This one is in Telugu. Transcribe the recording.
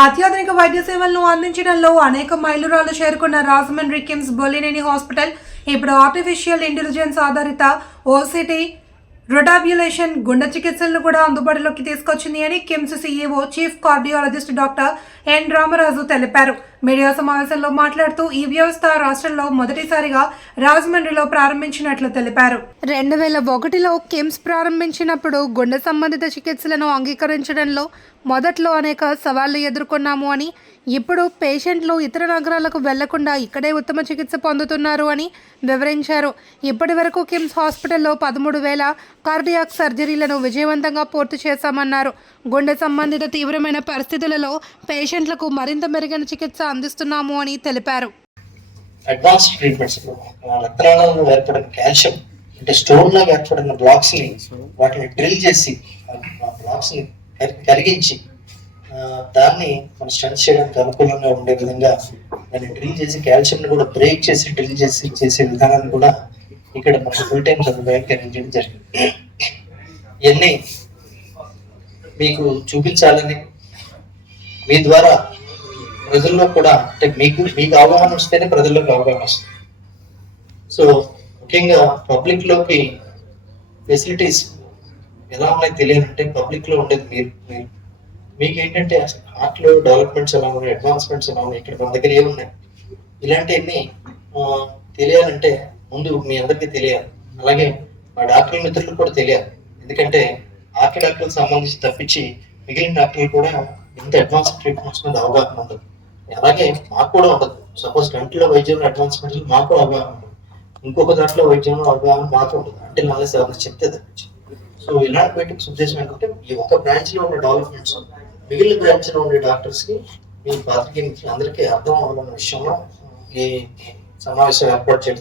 అత్యాధునిక వైద్య సేవలను అందించడంలో అనేక మైలురాళ్ళు చేరుకున్న రాజమండ్రి కిమ్స్ బొలినేని హాస్పిటల్ ఇప్పుడు ఆర్టిఫిషియల్ ఇంటెలిజెన్స్ ఆధారిత ఓసిటీ రొటాబ్యులేషన్ గుండె చికిత్సలను కూడా అందుబాటులోకి తీసుకొచ్చింది అని KIMS CEO chief cardiologist doctor N Ramaraju తెలిపారు. మీడియా సమావేశంలో మాట్లాడుతూ ఈ వ్యవస్థ రాష్ట్రంలో మొదటిసారిగా రాజమండ్రిలో ప్రారంభించినట్లు తెలిపారు. రెండు వేల ఒకటిలో కిమ్స్ ప్రారంభించినప్పుడు గుండె సంబంధిత చికిత్సలను అంగీకరించడంలో మొదట్లో అనేక సవాళ్ళు ఎదుర్కొన్నాము అని ఇప్పుడు పేషెంట్లు ఇతర నగరాలకు వెళ్ళకుండా ఇక్కడే ఉత్తమ చికిత్స పొందుతున్నారు అని వివరించారు. ఇప్పటి వరకు కిమ్స్ హాస్పిటల్లో పదమూడు వేల కార్డియాక్ సర్జరీలను విజయవంతంగా పూర్తి చేశామన్నారు. గుండె సంబంధిత తీవ్రమైన పరిస్థితులలో పేషెంట్లకు మరింత మెరుగైన చికిత్స అందిస్తున్నాము అని తెలిపారు. ట్రీట్మెంట్స్ రక్తనాళాలలో ఏర్పడిన కాల్షియం అంటే స్టోన్ లాగా ఏర్పడిన బ్లాక్స్ని వాటిని డ్రిల్ చేసి ఆ బ్లాక్స్ని కరిగించి దాన్ని మనం స్టెన్స్ చేయడానికి అనుకూలంగా ఉండే విధంగా దాన్ని డ్రిల్ చేసి కాల్షియం కూడా బ్రేక్ చేసి డ్రిల్ చేసి చేసే విధానాన్ని కూడా ఇక్కడ మనకు ఫుల్ టైం సదుపాయానికి arrange చేయడం జరిగింది. ఇవన్నీ మీకు చూపించాలని మీ ద్వారా ప్రజల్లో కూడా అంటే మీకు మీకు అవగాహన వస్తేనే ప్రజల్లోకి అవగాహన వస్తుంది. సో ముఖ్యంగా పబ్లిక్లోకి ఫెసిలిటీస్ ఎలా ఉన్నాయి అంటే పబ్లిక్లో ఉండేది మీరు మీరు మీకు ఏంటంటే అసలు ఆర్ట్లో డెవలప్మెంట్స్ ఎలా ఉన్నాయి అడ్వాన్స్మెంట్స్ ఎలా ఉన్నాయి ఇక్కడ మన దగ్గర ఏమున్నాయి? ఇలాంటివన్నీ తెలియాలంటే ముందు మీ అందరికీ తెలియాలి. అలాగే మా డాక్టర్ మిత్రులకు కూడా తెలియాలి. ఎందుకంటే ఆర్ట్ డాక్టర్లకు సంబంధించి తప్పించి మిగిలిన డాక్టర్లు కూడా ఇంత అడ్వాన్స్ ట్రీట్మెంట్స్ మీద అవగాహన ఉండదు. అలాగే మాకు కూడా ఉండదు. సపోజ్ కంటిలో వైద్యంలో అడ్వాన్స్మెంట్ మాకు కూడా అవగాహన ఉండదు. ఇంకొక దాంట్లో వైద్యంలో అవగాహన మాకు ఉండదు. అంటే నాలుగు ఎవరు చెప్తే తప్పించి. సో ఇలాంటి బయటకు ఉద్దేశం ఏంటంటే ఈ ఒక బ్రాంచ్లో ఉన్న డెవలప్మెంట్స్ మిగిలిన బ్రాంచ్లో ఉండే డాక్టర్స్కి మీ పాత్రికేయులకి అందరికీ అర్థం అవ్వాలన్న విషయంలో ఈ సమావేశం ఏర్పాటు చేయడం